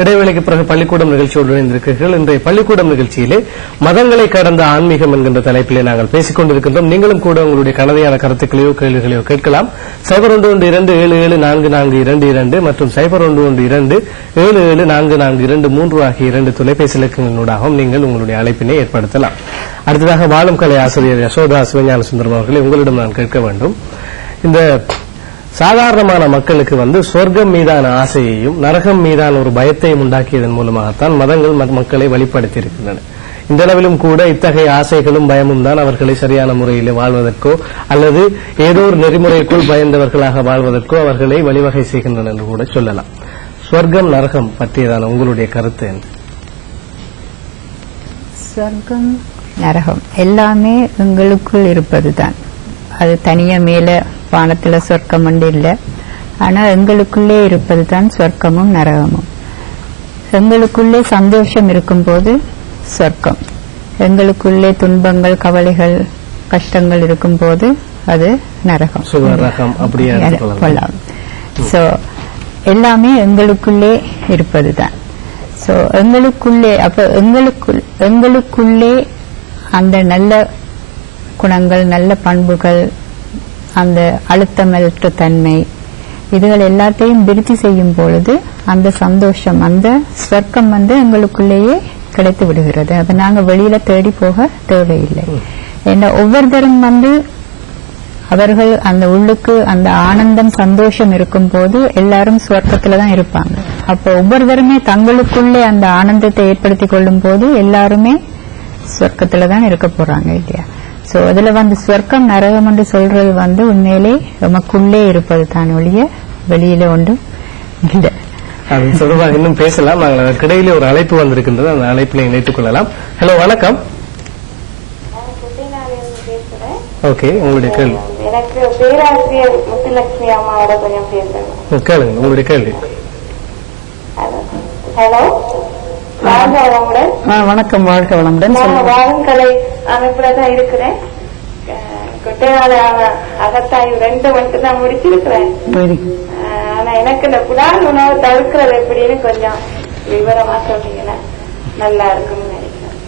இடைவேளைக்கு பிறகு பள்ளிக்கூடம் நிகழ்ச்சியோடு இணைந்திருக்கிறீர்கள். இன்றைய பள்ளிக்கூடம் நிகழ்ச்சியிலே மதங்களை கடந்த ஆன்மீகம் என்கின்ற தலைப்பிலே நாங்கள் பேசிக் கொண்டிருக்கின்றோம். நீங்களும் கூட உங்களுடைய கனதியான கருத்துக்களையோ கேள்விகளையோ கேட்கலாம். 0112-277-4422 மற்றும் 0112-277-4423 ஆகிய 2 தொலைபேசி இலக்கங்களூடாகவும் நீங்கள் உங்களுடைய அழைப்பினை ஏற்படுத்தலாம். அடுத்ததாக வாழும் கலை ஆசிரியர் யசோதா சிவஞான சுந்தரம் அவர்களை உங்களிடம் நான் கேட்க வேண்டும். இந்த சாதாரணமான மக்களுக்கு சொர்க்கம் மீதான ஆசையையும் நரகம் மீதான ஒரு பயத்தையும் உண்டாக்கியதன் மூலமாகத்தான் மதங்கள் மக்களை வழிபடுத்தி இருக்கின்றன. இந்த அளவிலும் கூட இத்தகைய ஆசைகளும் பயமும் தான் அவர்களை சரியான முறையில் வாழ்வதற்கோ அல்லது ஏதோ ஒரு நெறிமுறைக்குள் பயந்தவர்களாக வாழ்வதற்கோ அவர்களை வழிவகை செய்கின்றன என்று கூட சொல்லலாம். சொர்க்கம் நரகம் பற்றியதான உங்களுடைய கருத்து என்ன? சொர்க்கம் நரகம் எல்லாமே எங்களுக்குள் இருப்பதுதான். அது தனியா மேல வானத்துல சொர்க்கம் ஒன்று இல்லை. ஆனா எங்களுக்குள்ளே இருப்பதுதான் சொர்க்கமும் நரகமும். எங்களுக்குள்ளே சந்தோஷம் இருக்கும்போது சொர்க்கம், எங்களுக்குள்ளே துன்பங்கள் கவலைகள் கஷ்டங்கள் இருக்கும்போது அது நரகம் கொள்ளலாம். சோ எல்லாமே எங்களுக்குள்ளே இருப்பதுதான். சோ எங்களுக்குள்ளே அப்ப எங்களுக்குள்ளே அந்த நல்ல குணங்கள் நல்ல பண்புகள் அந்த அழுத்தமற்ற தன்மை இதுகள் எல்லாத்தையும் விருத்தி செய்யும் பொழுது அந்த சந்தோஷம் அந்த சொர்க்கம் எங்களுக்குள்ளேயே கிடைத்து விடுகிறது. அதை நாங்க வெளியில தேடி போக தேவையில்லை. ஏன்னா ஒவ்வொருத்தரும் அவர்கள் அந்த உள்ளுக்கு அந்த ஆனந்தம் சந்தோஷம் இருக்கும் போது எல்லாரும் சொர்க்கத்துலதான் இருப்பாங்க. அப்ப ஒவ்வொருத்தருமே தங்களுக்குள்ளே அந்த ஆனந்தத்தை ஏற்படுத்தி கொள்ளும் போது எல்லாருமே சொர்க்கத்துலதான் இருக்க போறாங்க இல்லையா? சோ அதுல சொர்க்கம் நரகம் என்று சொல்றது உண்மையிலே நமக்குள்ளே இருப்பது தான் ஒழிய வெளியில ஒன்று இல்லை. அது தொடர்பாக இன்னும் பேசலாம். நாங்கள் கிடையிலே ஒரு அழைப்பு வந்திருக்கின்றது, அந்த அழைப்பினை இணைத்துக் கொள்ளலாம். ஹலோ, வணக்கம். ஓகே, உங்களுடைய கேள்வி. எனக்கு பேராசிரியர் முத்துலட்சுமி அம்மாவோட கொஞ்சம் பேசுறேன். கேளுங்க உங்களுடைய கேள்வி. ஹலோ, வணக்கம். வாழ்க்கை வளமுடன். வாழும் கலை அமைப்புலதான் இருக்கிறேன். கொட்டையால அகத்தாய்வு 2 மட்டும் தான் முடிச்சிருக்கிறேன். ஆனா எனக்கு இந்த புலால் உணவு தவிர்க்கிறது எப்படின்னு கொஞ்சம் விவரமா சொன்னீங்கன்னா நல்லா இருக்கும்னு நினைக்கிறேன்.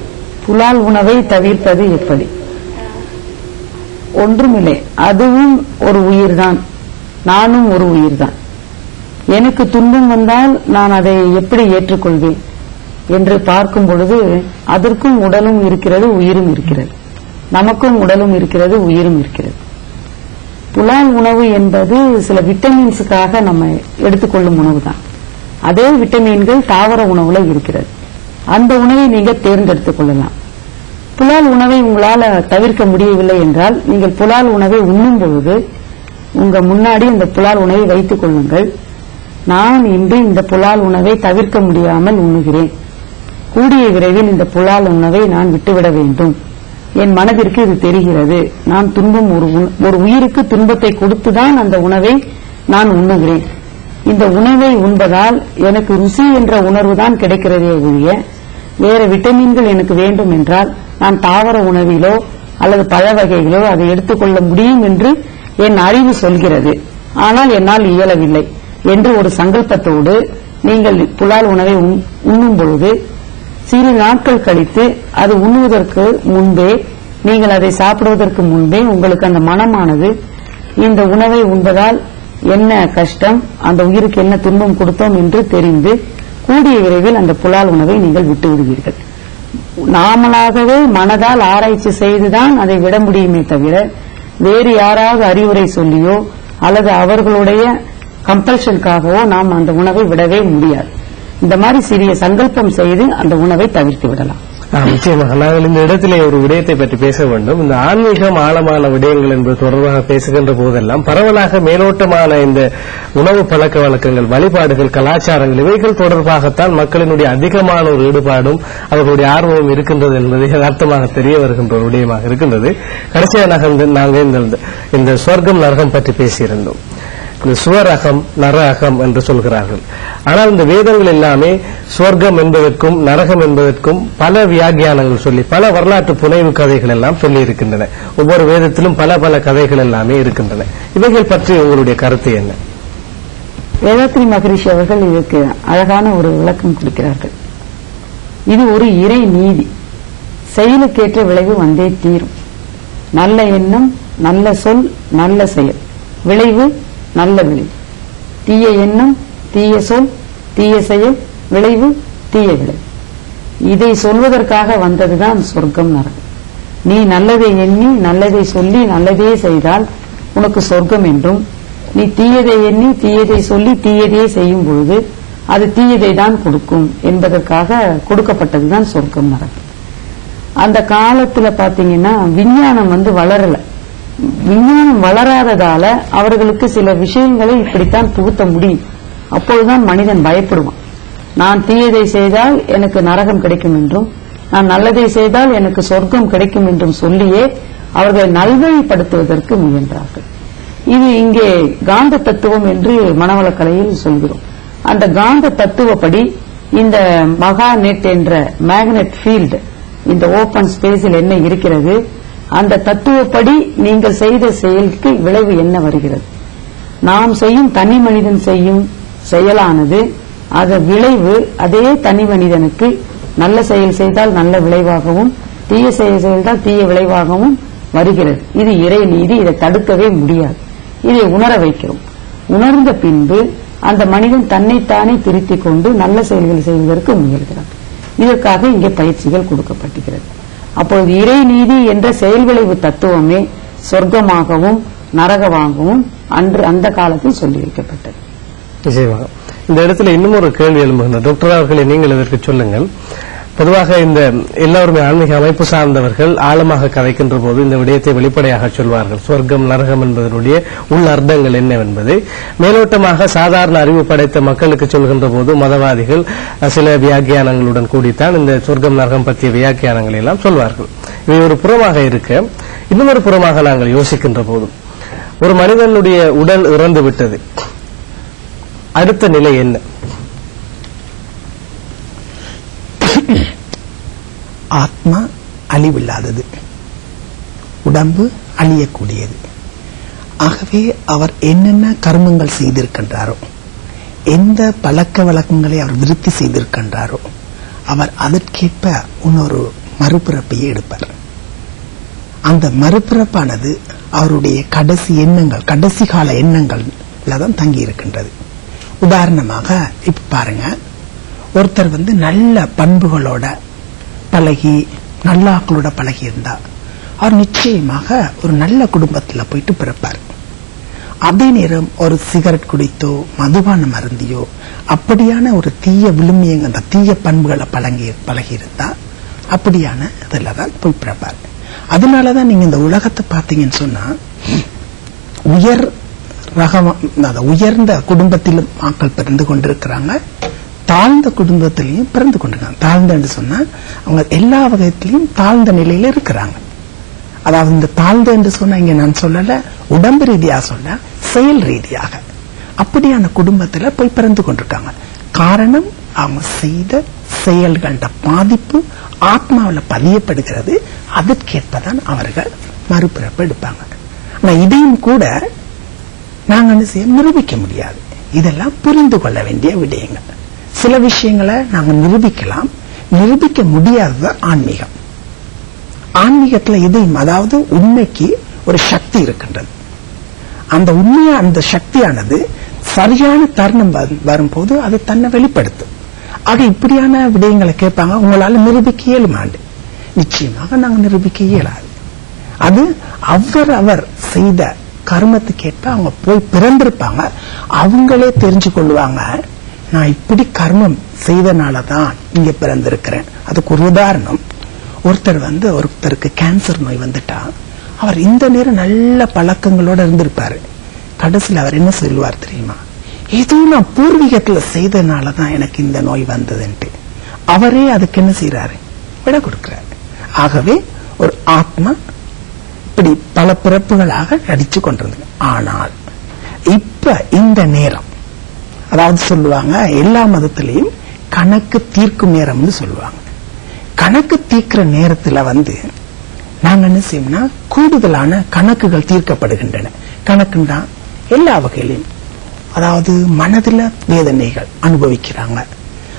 புலால் உணவை தவிர்ப்பது எப்படி? ஒன்றுமில்லை, அதுவும் ஒரு உயிர் தான், நானும் ஒரு உயிர் தான். எனக்கு துன்பம் வந்தால் நான் அதை எப்படி ஏற்றுக்கொள்வேன் என்று பார்க்கும் பொழுது அதற்கும் உடலும் இருக்கிறது, உயிரும் இருக்கிறது. நமக்கும் உடலும் இருக்கிறது, உயிரும் இருக்கிறது. புலால் உணவு என்பது சில விட்டமின்ஸுக்காக நம்ம எடுத்துக்கொள்ளும் உணவு தான். அதே விட்டமின்கள் தாவர உணவுல இருக்கிறது. அந்த உணவை நீங்க தேர்ந்தெடுத்துக் கொள்ளலாம். புலால் உணவை உங்களால தவிர்க்க முடியவில்லை என்றால் நீங்கள் புலால் உணவை உண்ணும் பொழுது உங்க முன்னாடி இந்த புலால் உணவை வைத்துக் கொள்ளுங்கள். நான் இன்று இந்த புலால் உணவை தவிர்க்க முடியாமல் உண்ணுகிறேன். கூடிய விரைவில் இந்த புலால் உணவை நான் விட்டுவிட வேண்டும். என் மனதிற்கு இது தெரிகிறது. நான் துன்பம் ஒரு உயிருக்கு துன்பத்தை கொடுத்துதான் அந்த உணவை நான் உண்ணுகிறேன். இந்த உணவை உண்பதால் எனக்கு ருசி என்ற உணர்வு தான் கிடைக்கிறதே ஒழிய வேற விட்டமின்கள் எனக்கு வேண்டும் என்றால் நான் தாவர உணவிலோ அல்லது பழ வகைகளோ அதை எடுத்துக்கொள்ள முடியும் என்று என் அறிவு சொல்கிறது. ஆனால் என்னால் இயலவில்லை என்று ஒரு சங்கல்பத்தோடு நீங்கள் புலால் உணவை உண்ணும் பொழுது சிறு நாட்கள் கழித்து அது உண்ணுவதற்கு முன்பே நீங்கள் அதை சாப்பிடுவதற்கு முன்பே உங்களுக்கு அந்த மனமானது இந்த உணவை உண்பதால் என்ன கஷ்டம், அந்த உயிருக்கு என்ன துன்பம் கொடுத்தோம் என்று தெரிந்து கூடிய விரைவில் அந்த புலால் உணவை நீங்கள் விட்டு விடுவீர்கள். நாமளாகவே மனதால் ஆராய்ச்சி செய்துதான் அதை விட முடியுமே தவிர வேறு யாராவது அறிவுரை சொல்லியோ அல்லது அவர்களுடைய கம்பல்ஷனுக்காகவோ நாம் அந்த உணவை விடவே முடியாது. இந்த மாதிரி சிறிய சங்கல்பம் செய்து அந்த உணவை தவிர்த்து விடலாம். நிச்சயமாக நாங்கள் இந்த இடத்திலே ஒரு விடயத்தை பற்றி பேச வேண்டும். இந்த ஆன்மீகம் ஆழமான விடயங்கள் என்பது தொடர்பாக பேசுகின்ற போதெல்லாம் பரவலாக மேலோட்டமான இந்த உணவு பழக்க வழக்கங்கள், வழிபாடுகள், கலாச்சாரங்கள் இவைகள் தொடர்பாகத்தான் மக்களினுடைய அதிகமான ஒரு ஈடுபாடும் அவர்களுடைய ஆர்வமும் இருக்கின்றது என்பது யதார்த்தமாக தெரிய வருகின்ற ஒரு விடயமாக இருக்கின்றது. கடைசியாக நாங்கள் இந்த சொர்க்கம் நரகம் பற்றி பேசியிருந்தோம். இந்த சுவரகம் நரகம் என்று சொல்கிறார்கள். ஆனால் இந்த வேதங்கள் எல்லாமே சொர்க்கம் என்பதற்கும் நரகம் என்பதற்கும் பல வியாக்கியானங்கள் சொல்லி பல வரலாற்று புனைவு கதைகள் எல்லாம் சொல்லி இருக்கின்றன. ஒவ்வொரு வேதத்திலும் பல பல கதைகள் எல்லாமே இருக்கின்றன. இவைகள் பற்றி உங்களுடைய கருத்து என்ன? வேதாத்ரி மகரிஷி அவர்கள் இதுக்கு அழகான ஒரு விளக்கம் கொடுக்கிறார்கள். இது ஒரு இறை நீதி. செயலுக்கேற்ற விளைவு வந்தே தீரும். நல்ல எண்ணம், நல்ல சொல், நல்ல செயல், விளைவு நல்ல விளைவு. தீய எண்ணம், தீய சொல், தீய செயல், விளைவு தீய விளைவு. இதை சொல்வதற்காக வந்ததுதான் சொர்க்கம் நரகம். நீ நல்லதை எண்ணி நல்லதை சொல்லி நல்லதே செய்தால் உனக்கு சொர்க்கம் என்றும், நீ தீயதை எண்ணி தீயதை சொல்லி தீயதையே செய்யும் பொழுது அது தீயதை தான் கொடுக்கும் என்பதற்காக கொடுக்கப்பட்டதுதான் சொர்க்கம் நரகம். அந்த காலத்துல பாத்தீங்கன்னா விஞ்ஞானம் வளரல. விஞ்ஞானம் வளராததால அவர்களுக்கு சில விஷயங்களை இப்படித்தான் புகுத்த முடியும். அப்பொழுதுதான் மனிதன் பயப்படுவான். நான் தீயதை செய்தால் எனக்கு நரகம் கிடைக்கும் என்றும், நான் நல்லதை செய்தால் எனக்கு சொர்க்கம் கிடைக்கும் என்றும் சொல்லியே அவர்களை நல்வழிப்படுத்துவதற்கு முயன்றார்கள். இது இங்கே காந்த தத்துவம் என்று மனவளக்கலையில் சொல்கிறோம். அந்த காந்த தத்துவப்படி இந்த மகா நெட் என்ற மேக்னெட் ஃபீல்டு இந்த ஓபன் ஸ்பேஸில் என்ன இருக்கிறது, அந்த தத்துவப்படி நீங்கள் செய்த செயலுக்கு விளைவு என்ன வருகிறது. நாம் செய்யும் தனி மனிதன் செய்யும் செயலானது அது விளைவு அதே தனி மனிதனுக்கு நல்ல செயல் செய்தால் நல்ல விளைவாகவும், தீய செயல் செய்தால் தீய விளைவாகவும் வருகிறது. இது இறை நீதி. இதை தடுக்கவே முடியாது. இதை உணர வைக்கிறோம். உணர்ந்த பின்பு அந்த மனிதன் தன்னைத்தானே திருத்திக் கொண்டு நல்ல செயல்கள் செய்வதற்கு முயல்கிறார். இதற்காக இங்கே பயிற்சிகள் கொடுக்கப்பட்டிருக்கிறது. அப்பொழுது இறை நீதி என்ற செயல் விளைவு தத்துவமே சொர்க்கமாகவும் நரகமாகவும் அன்று அந்த காலத்தில் சொல்லி வைக்கப்பட்டது. நிச்சயமாக இந்த இடத்துல இன்னும் ஒரு கேள்வி எழும்புகின்றது. டாக்டர் அவர்களை நீங்கள் இதற்கு சொல்லுங்கள். பொதுவாக இந்த எல்லோருமே ஆன்மீக அமைப்பு சார்ந்தவர்கள் ஆழமாக கதைக்கின்ற போது இந்த விடயத்தை வெளிப்படையாக சொல்வார்கள். சொர்க்கம் நரகம் என்பதனுடைய உள் அர்த்தங்கள் என்னவென்பதை மேலோட்டமாக சாதாரண அறிவு படைத்த மக்களுக்கு சொல்கின்ற போது மதவாதிகள் சில வியாக்கியானங்களுடன் கூடித்தான் இந்த சொர்க்கம் நரகம் பற்றிய வியாக்கியானங்களை எல்லாம் சொல்வார்கள். இவை ஒரு புறமாக இருக்க, இன்னும் ஒரு புறமாக நாங்கள் யோசிக்கின்ற போது ஒரு மனிதனுடைய உடல் இறந்து விட்டது, அடுத்த நிலை என்ன? ஆத்மா அழிவில்லாதது, உடம்பு அழியக்கூடியது. ஆகவே அவர் என்னென்ன கர்மங்கள் செய்திருக்கின்றாரோ, எந்த பழக்க வழக்கங்களை அவர் விருத்தி செய்திருக்கின்றாரோ, அவர் அதற்கேற்ப இன்னொரு மறுபிறப்பையே எடுப்பார். அந்த மறுபிறப்பானது அவருடைய கடைசி எண்ணங்கள், கடைசி கால எண்ணங்கள்ல தான் தங்கி இருக்கின்றது. உதாரணமாக இப்ப பாருங்க, ஒருத்தர் நல்ல பண்புகளோட பழகி நல்ல ஆக்களோட பழகி இருந்தா அவர் நிச்சயமாக ஒரு நல்ல குடும்பத்தில் போயிட்டு பிறப்பார். அதே நேரம் ஒரு சிகரெட் குடித்தோ மதுபானம் அருந்தியோ அப்படியான ஒரு தீய விழுமியங்க, அந்த தீய பண்புகளை பழகி இருந்தா அப்படியான இதுல தான் போய் பிறப்பார். அதனாலதான் நீங்க இந்த உலகத்தை பார்த்தீங்கன்னு சொன்னா உயர் ரகம், உயர்ந்த குடும்பத்திலும் ஆட்கள் பிறந்து கொண்டிருக்கிறாங்க, தாழ்ந்த குடும்பத்திலையும் பிறந்து கொண்டிருக்காங்க. தாழ்ந்த சொன்னா அவங்க எல்லா வகைத்திலையும் தாழ்ந்த நிலையில இருக்கிறாங்க. அதாவது இந்த தாழ்ந்த என்று சொன்னா இங்க நான் சொல்லல உடம்பு ரீதியா சொல்ல, செயல் ரீதியாக அப்படியான குடும்பத்துல போய் பிறந்து கொண்டிருக்காங்க. காரணம் அவங்க செய்த செயல்கள பாதிப்பு ஆத்மாவில் பதியப்படுகிறது. அதற்கேற்பதான் அவர்கள் மறுபிறப்பு எடுப்பாங்க. ஆனா இதையும் கூட நாங்க நிரூபிக்க முடியாது. இதெல்லாம் புரிந்து கொள்ள வேண்டிய விடயங்கள். சில விஷயங்களை நாங்க நிரூபிக்கலாம், நிரூபிக்க முடியாதது ஆன்மீகம். ஆன்மீகத்துல இதையும், அதாவது உண்மைக்கு ஒரு சக்தி இருக்கின்றது. அந்த உண்மையா அந்த சக்தியானது சரியான தருணம் வரும்போது அது தன்னை வெளிப்படுத்தும். ஆக இப்படியான விடயங்களை கேட்பாங்க, உங்களால நிரூபிக்க இயலுமாண்டு. நிச்சயமாக நாங்க நிரூபிக்க இயலாது. அது அவர் செய்த கர்மத்துக்கேற்ப அவங்க போய் பிறந்திருப்பாங்க. அவங்களே தெரிஞ்சு கொள்வாங்க, நான் இப்படி கர்மம் செய்தனாலதான் இங்க பிறந்திருக்கிறேன். அதுக்கு ஒரு உதாரணம், ஒருத்தருக்கு கேன்சர் நோய் வந்துட்டா அவர் இந்த நேரம் நல்ல பழக்கங்களோட இருந்திருப்பாரு. கடைசியில் அவர் என்ன சொல்லுவார் தெரியுமா? ஏதோ நான் பூர்வீகத்துல செய்தனாலதான் எனக்கு இந்த நோய் வந்ததுன்ட்டு அவரே அதுக்கு என்ன செய்யறாரு? விட கொடுக்கிறாரு. ஆகவே ஒரு ஆத்மா இப்படி பல பிறப்புகளாக நடிச்சு கொண்டிருந்தது. ஆனால் இப்ப இந்த நேரம், அதாவது சொல்லுவாங்க எல்லா மதத்திலையும் கணக்கு தீர்க்கும் நேரம்னு சொல்லுவாங்க. கணக்கு தீர்க்கிற நேரத்துல நாங்க என்ன செய்யணும்னா கூடுதலான கணக்குகள் தீர்க்கப்படுகின்றன. கணக்குன்னா எல்லா வகையிலையும் அதாவது மனதுல வேதனைகள் அனுபவிக்கிறாங்க.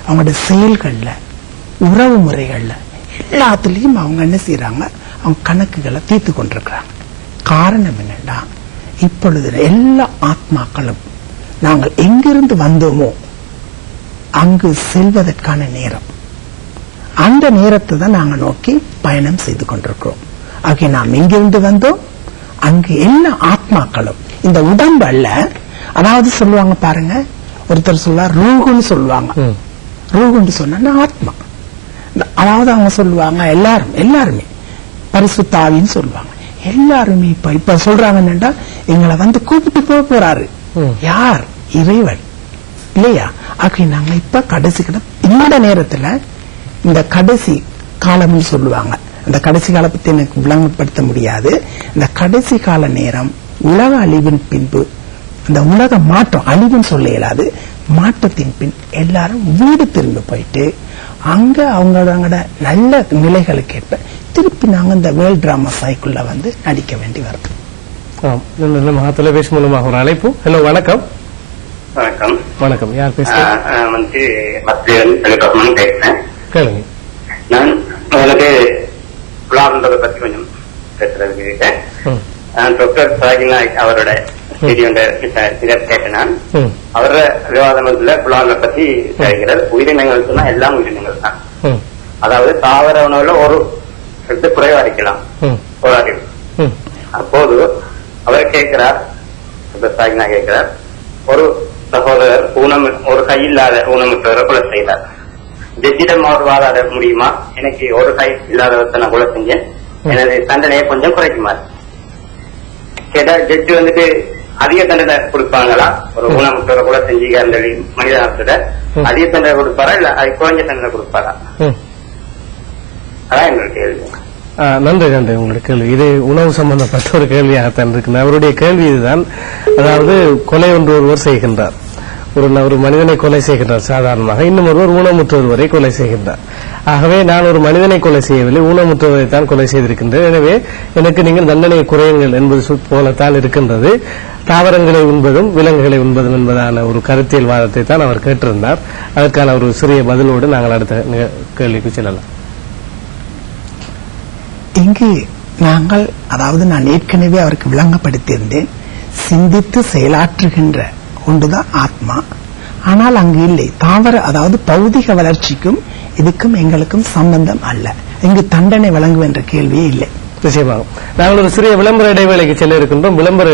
அவங்களோட செயல்கள்ல, உறவு முறைகள்ல எல்லாத்துலயும் அவங்க என்ன செய்யறாங்க, அவங்க கணக்குகளை தீர்த்து கொண்டிருக்கிறாங்க. காரணம் என்னன்னா, இப்பொழுது எல்லா ஆத்மாக்களும் நாங்கள் எங்கிருந்து வந்தோமோ அங்கு செல்வதற்கான நேரம், அந்த நேரத்தை தான் நாங்க நோக்கி பயணம் செய்து கொண்டிருக்கிறோம். ஆகிய நாம் எங்கிருந்து வந்தோம், அங்கு எல்லா ஆத்மாக்களும் இந்த உடம்பு அல்ல. அதாவது சொல்லுவாங்க பாருங்க, ஒருத்தர் சொல்ல ரூகுன்னு சொல்லுவாங்க. ரூகுன்னு சொன்னா ஆத்மா. அதாவது அவங்க சொல்லுவாங்க எல்லாருமே பரிசுத்த ஆவின்னு சொல்லுவாங்க. எல்லாருமே இப்ப சொல்றாங்க என்னன்னா, எங்களை வந்து கூப்பிட்டு போறாரு. யார்? இறைவன் இல்லையா? ஆக நாங்க இப்ப கடைசி இந்த நேரத்துல இந்த கடைசி காலம்னு சொல்லுவாங்க. அந்த கடைசி கால பத்தி எனக்கு விளங்கப்படுத்த முடியாது. இந்த கடைசி கால நேரம் உலக அழிவின் பின்பு, அந்த உலக மாற்றம், அழிவுன்னு சொல்ல இயலாது, மாற்றத்தின் பின் எல்லாரும் வீடு திரும்பி போயிட்டு அங்க அவங்களோட நல்ல நிலைகளுக்கு ஏற்ப திருப்பி நாங்க இந்த வேர்ல்ட் டிராமா சைக்கிள்ல வந்து நடிக்க வேண்டி வருது. தொலைபேசி மூலமாக ஒரு அழைப்பு. ஹலோ, வணக்கம். வணக்கம். வணக்கம், யார் பேசுறேன்? கேளுங்க. நான் எனக்கு புலான்றதை பத்தி கொஞ்சம் பேசுறதுக்கு இருக்கேன். டாக்டர் சாகிநாயக் அவரோட கேட்டேன். நான் அவரோட விவாதத்துல புலாங்களை பத்தி கேட்கிறார். உயிரினங்கள் சொன்னா எல்லாம் உயிரினங்கள் தான். அதாவது தாவர உணவுல ஒரு குறைவா இருக்கலாம் ஒரு அறிவு. அப்போது அவர் கேட்கிறார், சாகிநாயக் கேட்கிறார், ஒரு சகோதரர் ஒரு கையில்லாத ஊனமுற்றவரை கொலை செய்தார். ஜட்ஜிடம் அவர் வாதாட முடியுமா? எனக்கு ஒரு கை இல்லாதவத்தை நான் கொலை செஞ்சேன், எனது தண்டனையை கொஞ்சம் குறைக்குமாறு கேட்டா, ஜட்ஜி வந்துட்டு அதிக தண்டனை கொடுப்பாங்களா? ஒரு ஊனமுற்றவரை கொலை செஞ்சு அந்த மனிதனத்துல அதிக தண்டனை கொடுப்பாரா, இல்ல அது குறைஞ்ச தண்டனை கொடுப்பாரா? அதான் என்னோட கேள்வி. நன்றி நன்றி உங்களுடைய கேள்வி. இது உணவு சம்பந்தப்பட்ட ஒரு கேள்வியாகத்தான் இருக்கு. அவருடைய கேள்வி இதுதான். அதாவது கொலை ஒருவர் செய்கின்றார், ஒரு மனிதனை கொலை செய்கின்றார் சாதாரணமாக. இன்னும் ஒருவர் ஊனமுற்றொருவரை கொலை செய்கின்றார். ஆகவே நான் ஒரு மனிதனை கொலை செய்யவில்லை, ஊனமுற்றவரை தான் கொலை செய்திருக்கின்றேன். எனவே எனக்கு நீங்கள் தண்டனையை குறையுங்கள் என்பது போலத்தான் இருக்கின்றது. தாவரங்களை உண்பதும் விலங்குகளை உண்பதும் என்பதான ஒரு கருத்தியல் வாதத்தை தான் அவர் கேட்டிருந்தார். அதற்கான ஒரு சிறிய பதிலோடு நாங்கள் அடுத்த கேள்விக்கு செல்லலாம். இங்கு நாங்கள், அதாவது நான் ஏற்கனவே அவருக்கு விளங்கப்படுத்தியிருந்தேன், சிந்தித்து செயலாற்றுகின்ற ஒன்றுதான் ஆத்மா. ஆனால் அங்கு இல்லை. தாவர, அதாவது பௌதிக வளர்ச்சிக்கும் இதுக்கும் எங்களுக்கும் சம்பந்தம் அல்ல. இங்கு தண்டனை வழங்குகின்ற கேள்வியே இல்லை. நிச்சயமாக நாங்கள் ஒரு சிறிய விளம்பர இடைவேளைக்கு செல்ல இருக்கின்றோம். விளம்பர